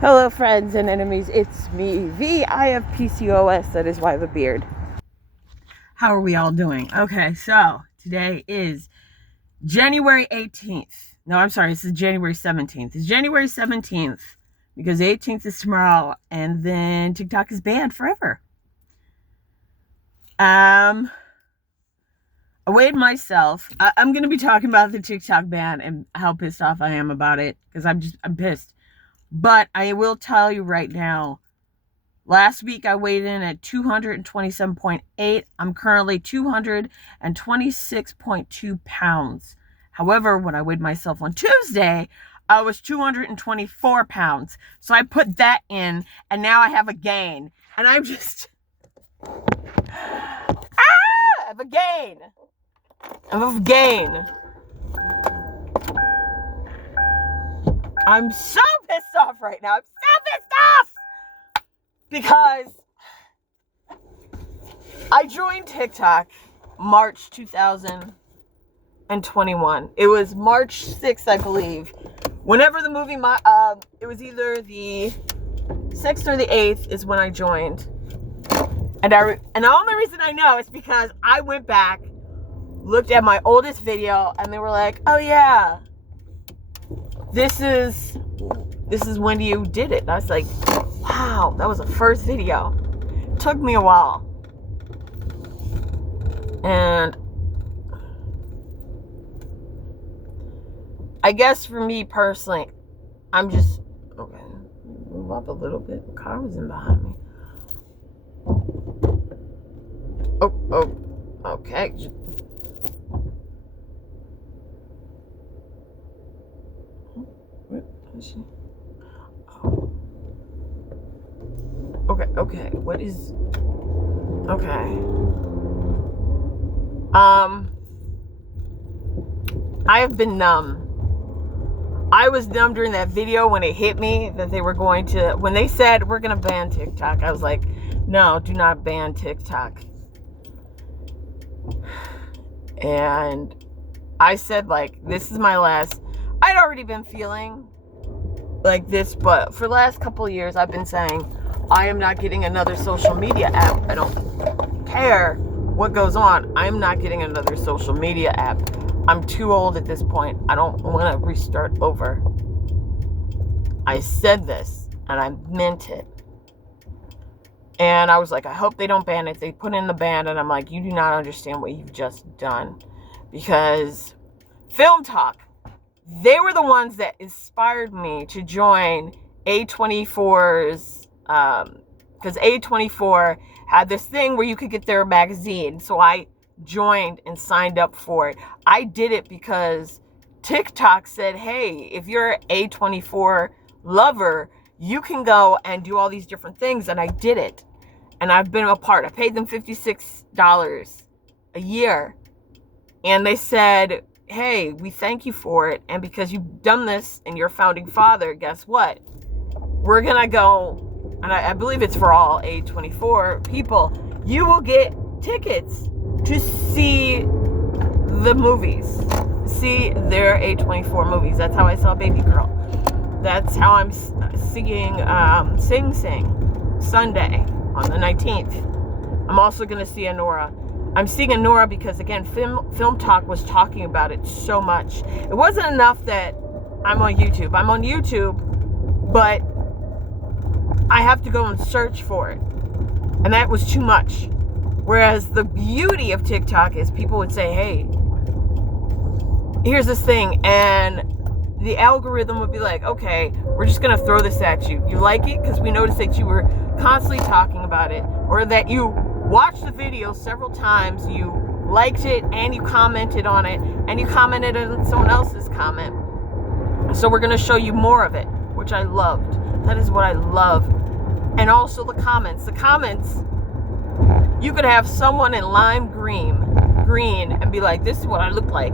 Hello friends and enemies, it's me, V. I have PCOS, that is why I have a beard. How are we all doing? Okay, so today is January 18th. No, I'm sorry, this is January 17th. It's January 17th because the 18th is tomorrow and then TikTok is banned forever. I weighed myself. I'm going to be talking about the TikTok ban and how pissed off I am about it because I'm pissed. But I will tell you right now, last week I weighed in at 227.8. I'm currently 226.2 pounds. However, when I weighed myself on Tuesday, I was 224 pounds. So I put that in, and now I have a gain. And I'm just... I have a gain. I have a gain. I'm so pissed off right now. I'm so pissed off! Because I joined TikTok March 2021. It was March 6th, I believe. Whenever the movie, it was either the 6th or the 8th is when I joined. And the only reason I know is because I went back, looked at my oldest video, and they were like, oh yeah, this is when you did it. And I was like, wow, that was the first video. It took me a while. And I guess for me personally, I'm just, okay, move up a little bit. The car was in behind me. Oh, okay. Okay, what is... Okay. I have been numb. I was numb during that video when it hit me that they were going to... When they said, we're going to ban TikTok, I was like, no, do not ban TikTok. And I said, like, this is my last... I'd already been feeling like this, but for the last couple of years, I've been saying, I am not getting another social media app. I don't care what goes on. I'm not getting another social media app. I'm too old at this point. I don't want to restart over. I said this, and I meant it. And I was like, I hope they don't ban it. They put in the ban, and I'm like, you do not understand what you've just done. Because Film Talk, they were the ones that inspired me to join A24's, because A24 had this thing where you could get their magazine. So I joined and signed up for it. I did it because TikTok said, hey, if you're an A24 lover, you can go and do all these different things. And I did it. And I've been a part. I paid them $56 a year. And they said, hey, we thank you for it. And because you've done this and you're a founding father, guess what? We're going to go, and I believe it's for all A24 people, you will get tickets to see the movies. See their A24 movies. That's how I saw Baby Girl. That's how I'm seeing Sing Sing Sunday on the 19th. I'm also going to see Anora. I'm seeing Anora because, again, Film Talk was talking about it so much. It wasn't enough that I'm on YouTube. I'm on YouTube, but I have to go and search for it. And that was too much. Whereas the beauty of TikTok is people would say, hey, here's this thing. And the algorithm would be like, okay, we're just going to throw this at you. You like it? Because we noticed that you were constantly talking about it. Or that you watched the video several times, you liked it, and you commented on it, and you commented on someone else's comment. So we're going to show you more of it, which I loved. That is what I love. And also the comments. The comments, you could have someone in lime green and be like, this is what I look like.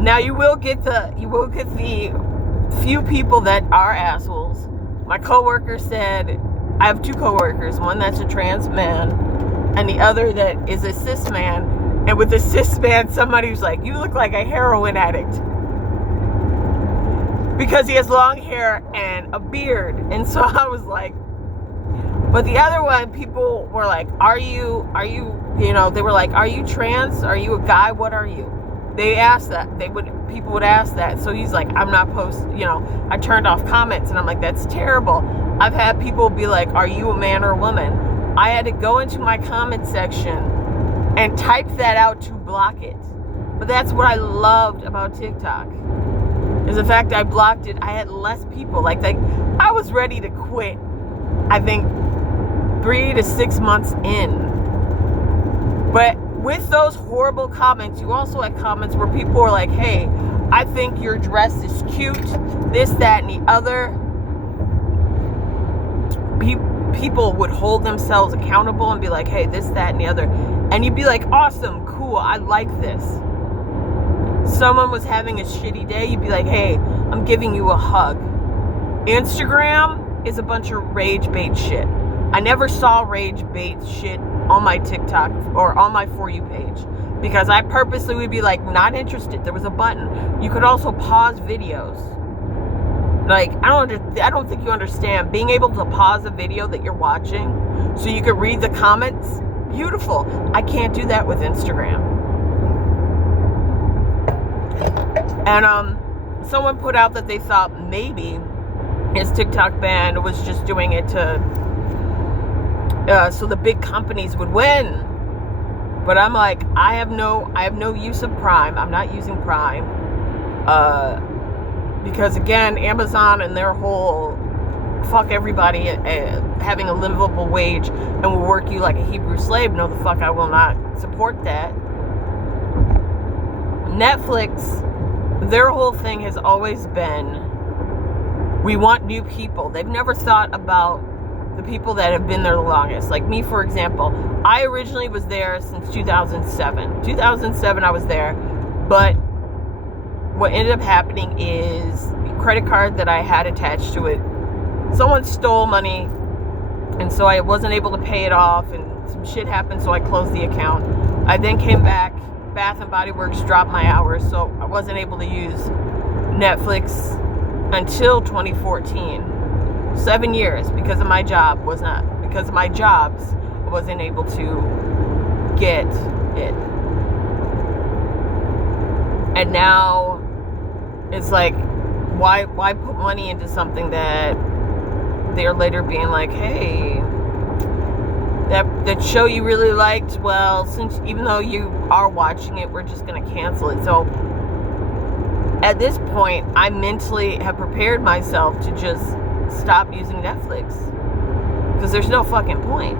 Now you will get the few people that are assholes. My coworker said, I have two coworkers, one that's a trans man and the other that is a cis man. And with the cis man, somebody was like, you look like a heroin addict. because he has long hair and a beard. And so I was like, but the other one, people were like, are you, they were like, are you trans? Are you a guy? What are you? They asked that. People would ask that. So he's like, I'm not I turned off comments, and I'm like, that's terrible. I've had people be like, are you a man or a woman? I had to go into my comment section and type that out to block it. But that's what I loved about TikTok. Is the fact I blocked it. I had less people. Like I was ready to quit, I think 3 to 6 months in. But with those horrible comments, you also had comments where people were like, hey, I think your dress is cute, this, that, and the other. People would hold themselves accountable and be like, hey, this, that, and the other. And you'd be like, awesome, cool, I like this. Someone was having a shitty day, you'd be like, hey, I'm giving you a hug. Instagram is a bunch of rage bait shit. I never saw rage bait shit on my TikTok or on my For You page, because I purposely would be like, not interested. There was a button. You could also pause videos. Like, I don't think you understand. Being able to pause a video that you're watching so you could read the comments, beautiful. I can't do that with Instagram. And someone put out that they thought maybe his TikTok ban was just doing it to so the big companies would win. But I'm like, I have no use of Prime. I'm not using Prime. Because again, Amazon and their whole fuck everybody having a livable wage and will work you like a Hebrew slave. No, the fuck, I will not support that. Netflix, their whole thing has always been, we want new people. They've never thought about the people that have been there the longest. Like me, for example, I originally was there since 2007. 2007 I was there, but what ended up happening is the credit card that I had attached to it, someone stole money, and so I wasn't able to pay it off, and some shit happened, so I closed the account. I then came back, Bath and Body Works dropped my hours, so I wasn't able to use Netflix until 2014. 7 years because of my jobs, I wasn't able to get it. And now it's like, why put money into something that they're later being like, hey, that show you really liked, well, since even though you are watching it, we're just gonna cancel it. So at this point, I mentally have prepared myself to just stop using Netflix, because there's no fucking point.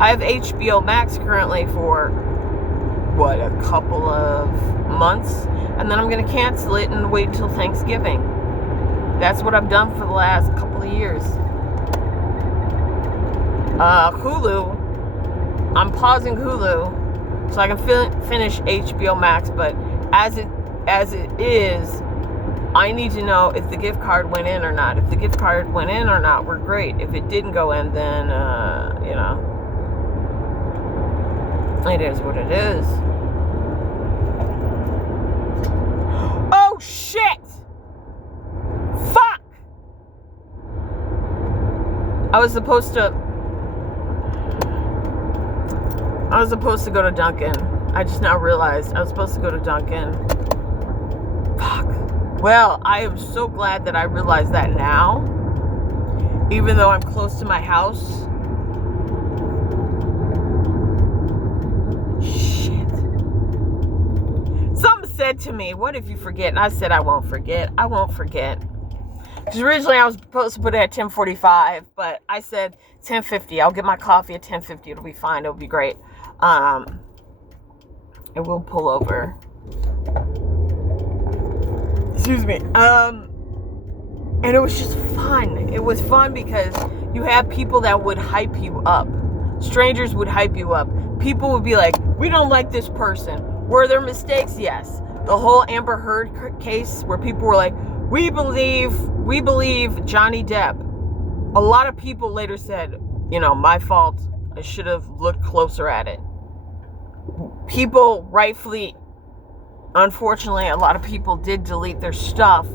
I have HBO Max currently for a couple of months, and then I'm gonna cancel it and wait until Thanksgiving. That's what I've done for the last couple of years. Hulu, I'm pausing Hulu so I can finish HBO Max, but as it is, I need to know if the gift card went in or not. If the gift card went in or not, we're great. If it didn't go in, then, it is what it is. Oh, shit! Fuck! I was supposed to go to Dunkin'. I just now realized I was supposed to go to Dunkin'. Fuck. Well, I am so glad that I realized that now, even though I'm close to my house. Shit. Something said to me, what if you forget? And I said, I won't forget. I won't forget. Because originally I was supposed to put it at 10:45, but I said 10:50. I'll get my coffee at 10:50. It'll be fine. It'll be great. It will pull over. Excuse me. And it was just fun. It was fun because you have people that would hype you up. Strangers would hype you up. People would be like, we don't like this person. Were there mistakes? Yes. The whole Amber Heard case where people were like, we believe Johnny Depp. A lot of people later said, my fault. I should have looked closer at it. People rightfully, unfortunately, a lot of people did delete their stuff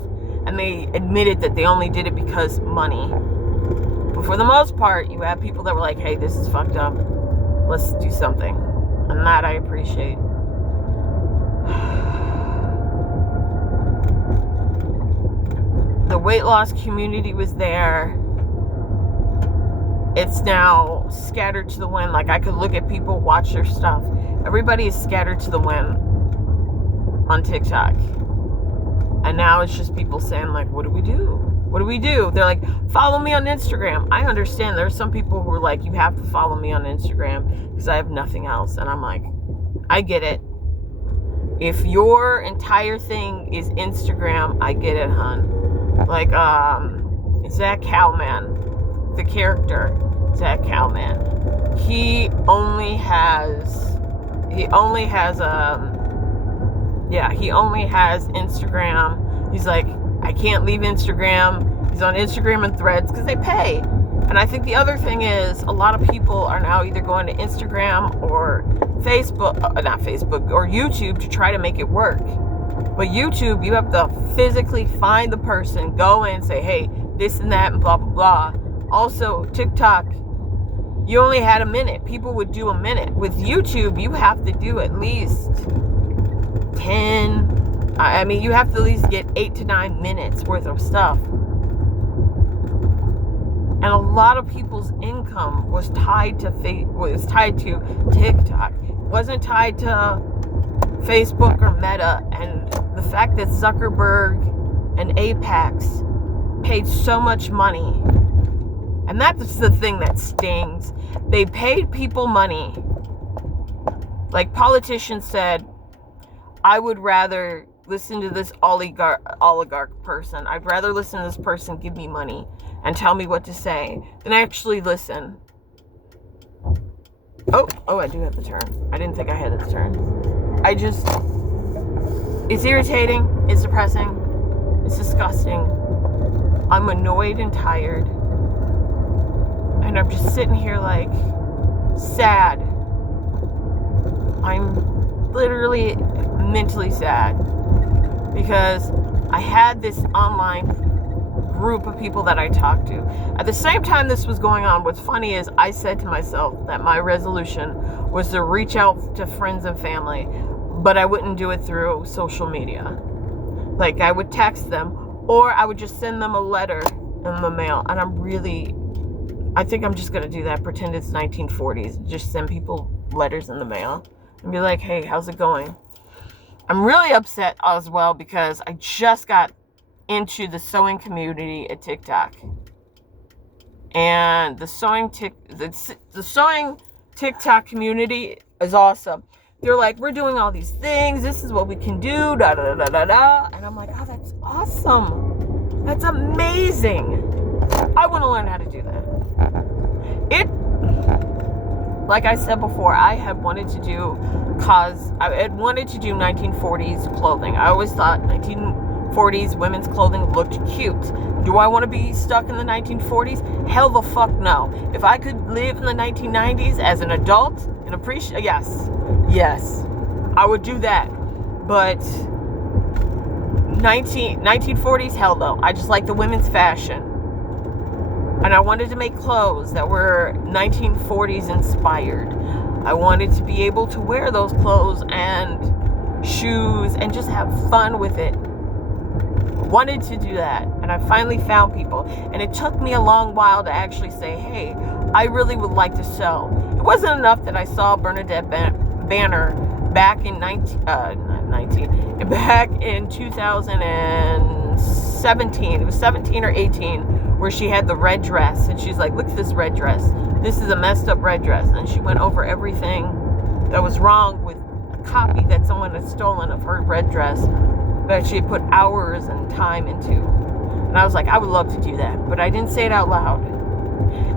and they admitted that they only did it because money. But for the most part, you have people that were like, hey, this is fucked up. Let's do something. And that I appreciate. The weight loss community was there. It's now scattered to the wind. Like, I could look at people, watch their stuff. Everybody is scattered to the wind on TikTok. And now it's just people saying, like, what do we do? What do we do? They're like, follow me on Instagram. I understand. There are some people who are like, you have to follow me on Instagram because I have nothing else. And I'm like, I get it. If your entire thing is Instagram, I get it, hun. Like, Zach Cowman, the character, Zach Cowman. He only has Instagram. He's like, I can't leave Instagram. He's on Instagram and Threads because they pay. And I think the other thing is a lot of people are now either going to Instagram or not Facebook, or YouTube to try to make it work. But YouTube, you have to physically find the person, go in and say, hey, this and that and blah, blah, blah. Also, TikTok, you only had a minute. People would do a minute. With YouTube, you have to do at least 10. I mean, you have to at least get 8 to 9 minutes worth of stuff. And a lot of people's income was tied to TikTok. It wasn't tied to Facebook or Meta. And the fact that Zuckerberg and Apex paid so much money, and that's the thing that stings. They paid people money. Like, politicians said, I would rather listen to this oligarch person. I'd rather listen to this person give me money and tell me what to say than actually listen. Oh, I do have the turn. I didn't think I had the turn. It's irritating. It's depressing. It's disgusting. I'm annoyed and tired. And I'm just sitting here like, sad. I'm literally mentally sad. Because I had this online group of people that I talked to. At the same time this was going on, what's funny is I said to myself that my resolution was to reach out to friends and family, but I wouldn't do it through social media. Like, I would text them, or I would just send them a letter in the mail. And I think I'm just going to do that, pretend it's 1940s, just send people letters in the mail and be like, hey, how's it going? I'm really upset as well because I just got into the sewing community at TikTok. And the sewing TikTok community is awesome. They're like, we're doing all these things. This is what we can do. Da da da da da. And I'm like, oh, that's awesome. That's amazing. I want to learn how to do that. Like I said before, I had wanted to do 1940s clothing. I always thought 1940s women's clothing looked cute. Do I want to be stuck in the 1940s? Hell the fuck no. If I could live in the 1990s as an adult and appreciate, yes, I would do that. But 1940s, hell no. I just like the women's fashion. And I wanted to make clothes that were 1940s inspired. I wanted to be able to wear those clothes and shoes and just have fun with it. Wanted to do that. And I finally found people. And it took me a long while to actually say, hey, I really would like to sew. It wasn't enough that I saw Bernadette Banner back in 2017. It was 17 or 18, where she had the red dress, and she's like, look at this red dress. This is a messed up red dress. And she went over everything that was wrong with a copy that someone had stolen of her red dress that she had put hours and time into. And I was like, I would love to do that, but I didn't say it out loud.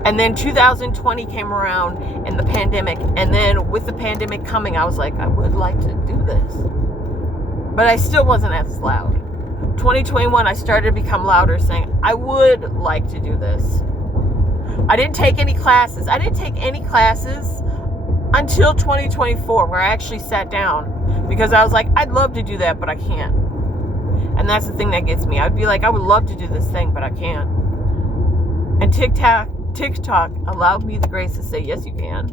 And then 2020 came around and the pandemic, and then with the pandemic coming, I was like, I would like to do this, but I still wasn't as loud. 2021, I started to become louder, saying, I would like to do this. I didn't take any classes. Until 2024, where I actually sat down, because I was like, I'd love to do that, but I can't. And that's the thing that gets me. I'd be like, I would love to do this thing, but I can't. And TikTok allowed me the grace to say, yes, you can.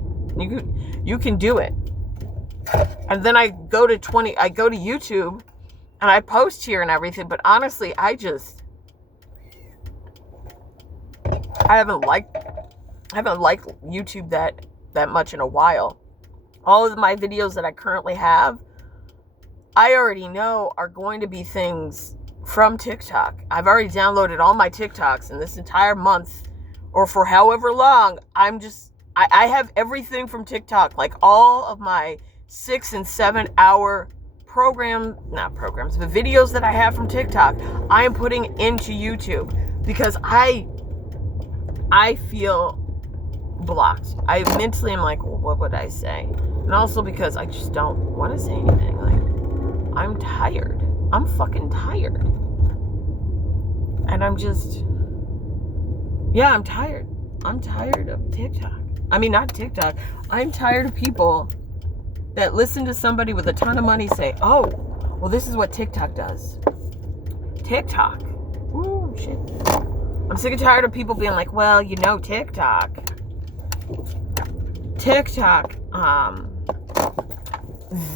You can do it. And then I go to YouTube and I post here and everything, but honestly, I haven't liked YouTube that much in a while. All of my videos that I currently have, I already know are going to be things from TikTok. I've already downloaded all my TikToks, and this entire month, or for however long, I have everything from TikTok, like all of my 6 and 7 hour videos that I have from TikTok, I am putting into YouTube because I feel blocked. I mentally am like, well, what would I say? And also because I just don't want to say anything. Like, I'm tired. I'm fucking tired. And I'm tired. I'm tired of TikTok. I mean, not TikTok. I'm tired of people that listen to somebody with a ton of money say, oh, well, this is what TikTok does. TikTok. Ooh, shit. I'm sick and tired of people being like, well, TikTok,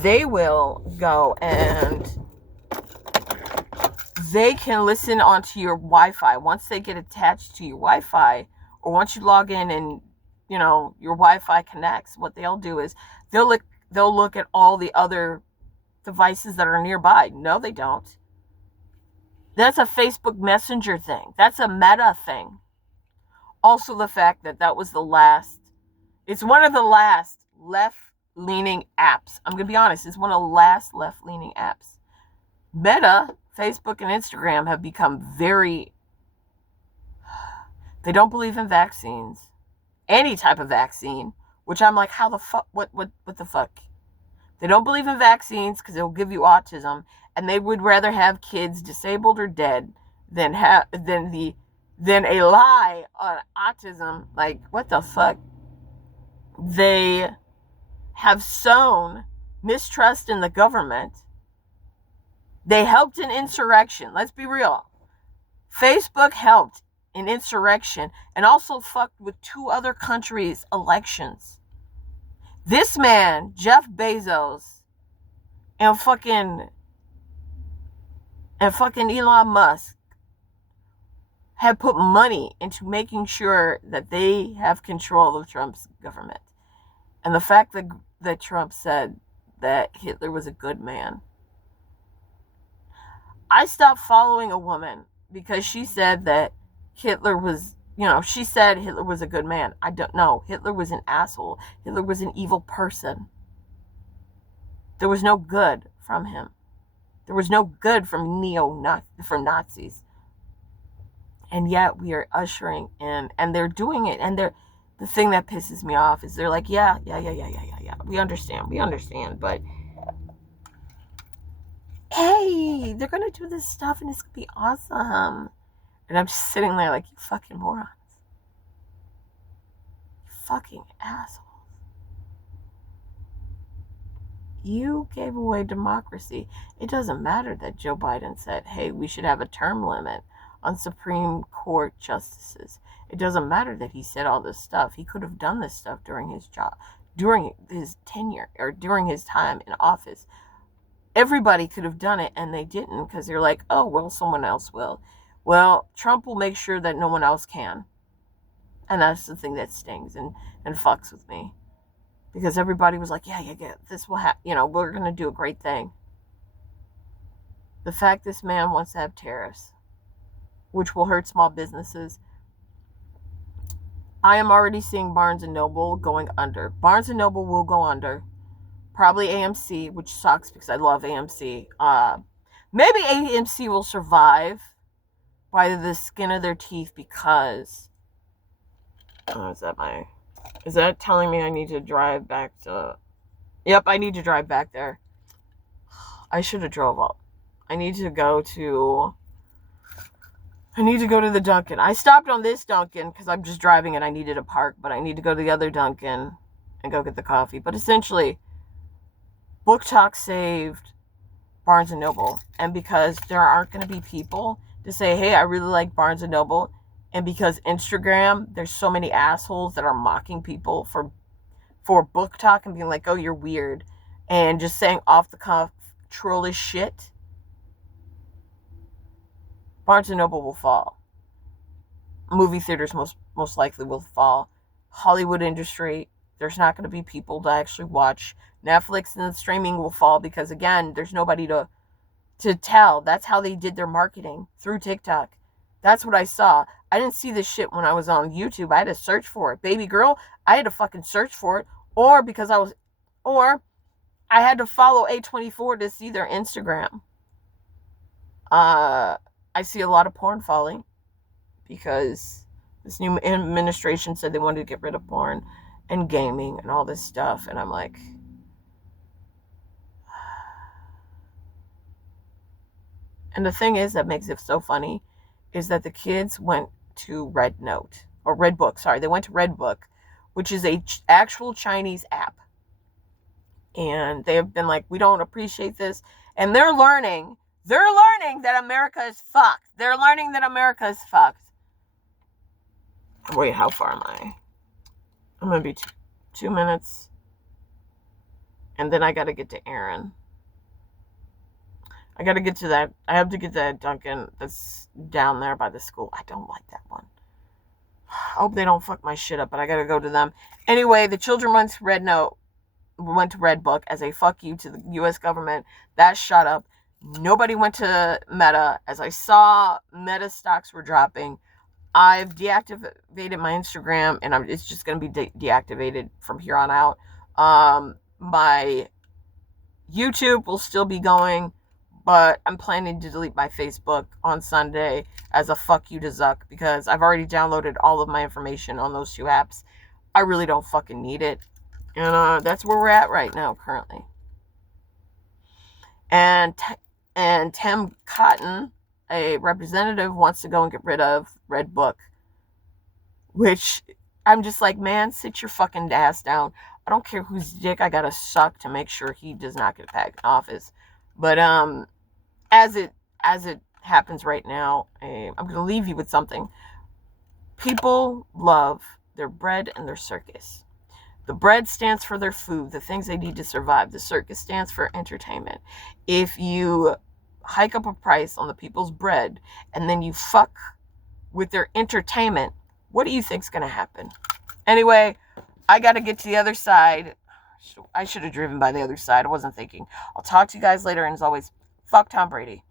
they will go and they can listen onto your Wi-Fi. Once they get attached to your Wi-Fi, or once you log in and, your Wi-Fi connects, what they'll do is they'll look at all the other devices that are nearby. No, they don't. That's a Facebook Messenger thing. That's a Meta thing. Also, the fact that was it's one of the last left-leaning apps. I'm going to be honest, it's one of the last left-leaning apps. Meta, Facebook, and Instagram have become they don't believe in vaccines. Any type of vaccine, which I'm like, how the fuck, what the fuck? They don't believe in vaccines because it will give you autism, and they would rather have kids disabled or dead than a lie on autism. Like, what the fuck? They have sown mistrust in the government. They helped an insurrection. Let's be real. Facebook helped an insurrection and also fucked with 2 other countries' elections. This man, Jeff Bezos, and fucking Elon Musk have put money into making sure that they have control of Trump's government. And the fact that Trump said that Hitler was a good man. I stopped following a woman because she said that Hitler was, she said Hitler was a good man. I don't know. Hitler was an asshole. Hitler was an evil person. There was no good from him. There was no good from Nazis. And yet we are ushering in, and they're doing it, and the thing that pisses me off is they're like, yeah. We understand, but hey, they're gonna do this stuff and it's gonna be awesome. And I'm just sitting there like, you fucking morons. You fucking assholes. You gave away democracy. It doesn't matter that Joe Biden said, hey, we should have a term limit on Supreme Court justices. It doesn't matter that he said all this stuff. He could have done this stuff during his tenure, or during his time in office. Everybody could have done it, and they didn't, because they're like, oh, well, someone else will. Well, Trump will make sure that no one else can. And that's the thing that stings and fucks with me. Because everybody was like, yeah, this will happen. We're going to do a great thing. The fact this man wants to have tariffs, which will hurt small businesses. I am already seeing Barnes & Noble going under. Barnes & Noble will go under. Probably AMC, which sucks because I love AMC. Maybe AMC will survive by the skin of their teeth because... is that telling me I need to drive back to... Yep, I need to drive back there. I should have drove up. I need to go to the Dunkin'. I stopped on this Dunkin' because I'm just driving and I needed a park, but I need to go to the other Dunkin' and go get the coffee. But essentially, Book Talk saved Barnes and Noble. And because there aren't going to be people to say, hey, I really like Barnes and Noble. And because Instagram, there's so many assholes that are mocking people for book talk and being like, oh, you're weird. And just saying off the cuff, trollish shit. Barnes and Noble will fall. Movie theaters most likely will fall. Hollywood industry, there's not going to be people to actually watch. Netflix and the streaming will fall because, again, there's nobody to tell. That's how they did their marketing, through TikTok. That's what I saw. I didn't see this shit when I was on YouTube. I had to search for it. Baby girl, I had to fucking search for it. Or I had to follow A24 to see their Instagram. I see a lot of porn falling because this new administration said they wanted to get rid of porn and gaming and all this stuff. And I'm like, and the thing is that makes it so funny is that the kids went to Redbook. They went to Redbook, which is a actual Chinese app. And they have been like, we don't appreciate this. And they're learning that America is fucked. Wait, how far am I? I'm going to be 2 minutes. And then I got to get to Aaron. I got to get to that. I have to get to that Dunkin' that's down there by the school. I don't like that one. I hope they don't fuck my shit up, but I got to go to them. Anyway, the children went to Redbook as a fuck you to the U.S. government. That shut up. Nobody went to Meta. As I saw, Meta stocks were dropping. I've deactivated my Instagram, and it's just going to be deactivated from here on out. My YouTube will still be going, but I'm planning to delete my Facebook on Sunday as a fuck you to Zuck, because I've already downloaded all of my information on those two apps. I really don't fucking need it. And that's where we're at right now, currently. And Tim Cotton, a representative, wants to go and get rid of Redbook, which I'm just like, man, sit your fucking ass down. I don't care whose dick I gotta suck to make sure he does not get back in office. But as it happens right now, I'm gonna leave you with something. People love their bread and their circus. The bread stands for their food, the things they need to survive. The circus stands for entertainment. If you hike up a price on the people's bread and then you fuck with their entertainment, what do you think's going to happen? Anyway, I got to get to the other side. I should have driven by the other side. I wasn't thinking. I'll talk to you guys later, and as always, fuck Tom Brady.